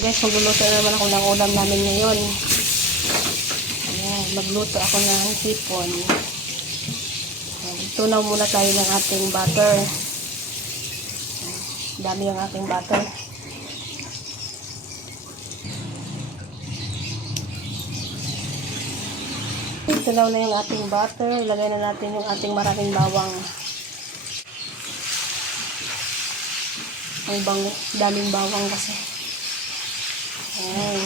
Guys, magluluto na naman ako ng ulam namin ngayon. Ayan, magluto ako ng hipon. Tunaw muna tayo ng ating butter. Dami yung ating butter. Tunaw na yung ating butter. Ilagay na natin yung ating maraming bawang. Ang bango, daming bawang kasi. Ayan.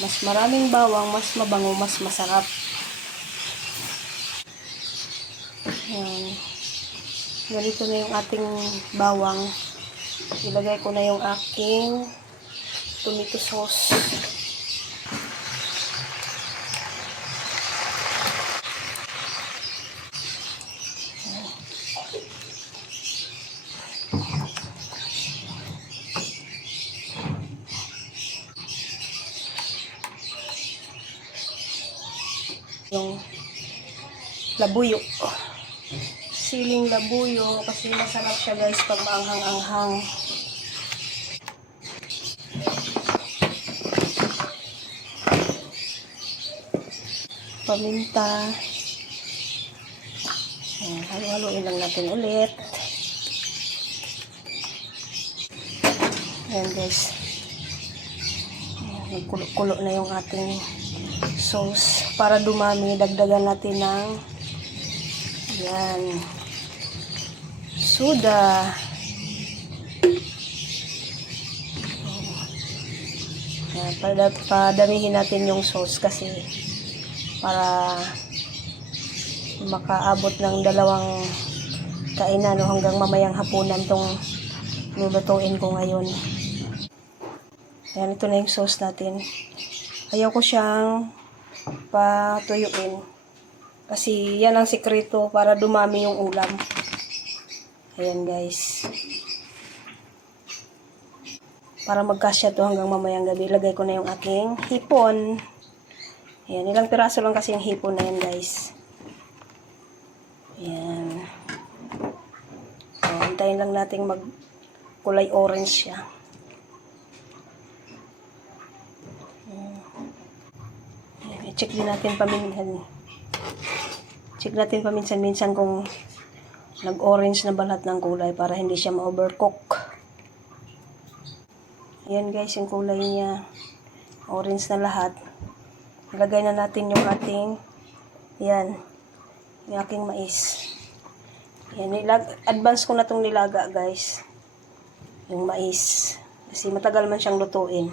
Mas maraming bawang, mas mabango, mas masarap. Ayan. Ganito na yung ating bawang. Ilagay ko na yung aking tomato sauce. Yung labuyo. Siling labuyo kasi masarap siya guys pag maanghang-anghang. Paminta. Halo-haloin lang natin ulit. Ayan guys. Nagkulo-kulo na yung ating sauce. Para dumami, dagdagan natin ng yan, soda. Yan, padamihin natin yung sauce kasi para makaabot ng 2 kainan o hanggang mamayang hapunan tong lulutuin ko ngayon. Yan, ito na yung sauce natin. Ayaw ko siyang patuyuin kasi yan ang sikreto para dumami yung ulam. Ayan guys, para magkasya to hanggang mamayang gabi. Lagay ko na yung aking hipon. Ayan, ilang piraso lang kasi yung hipon na yan guys. Ayan. So, hintayin lang natin mag kulay orange siya. Check din natin paminsan. Check natin paminsan-minsan kung nag-orange na ba lahat ng kulay para hindi siya ma-overcook. Ayan guys, yung kulay niya. Orange na lahat. Ilagay na natin yung ating yan. Yung aking mais. Yan, advance ko na itong nilaga guys. Yung mais. Kasi matagal man siyang lutuin.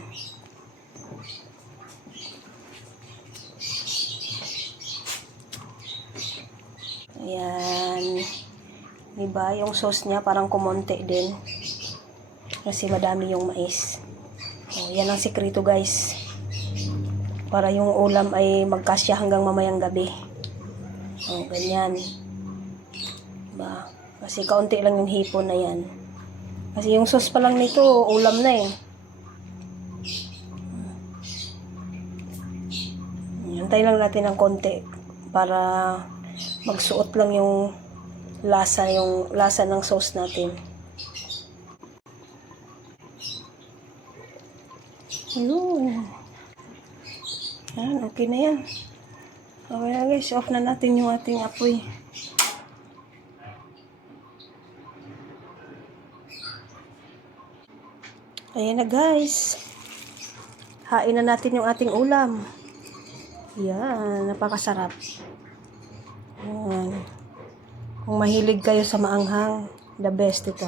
Ayan. Diba? Yung sauce niya parang kumonte din. Kasi madami yung mais. O, yan ang sikreto guys. Para yung ulam ay magkasya hanggang mamayang gabi. O, ganyan. Diba? Kasi kaunti lang yung hipon na yan. Kasi yung sauce pa lang nito, ulam na eh. Antayin lang natin ng konti para magsuot lang yung lasa ng sauce natin. Ayun. Yan, okay na yan. Okay na guys, off na natin yung ating apoy. Ayan na guys. Hain na natin yung ating ulam. Yan, napakasarap. Ayan. Kung mahilig kayo sa maanghang, the best ito.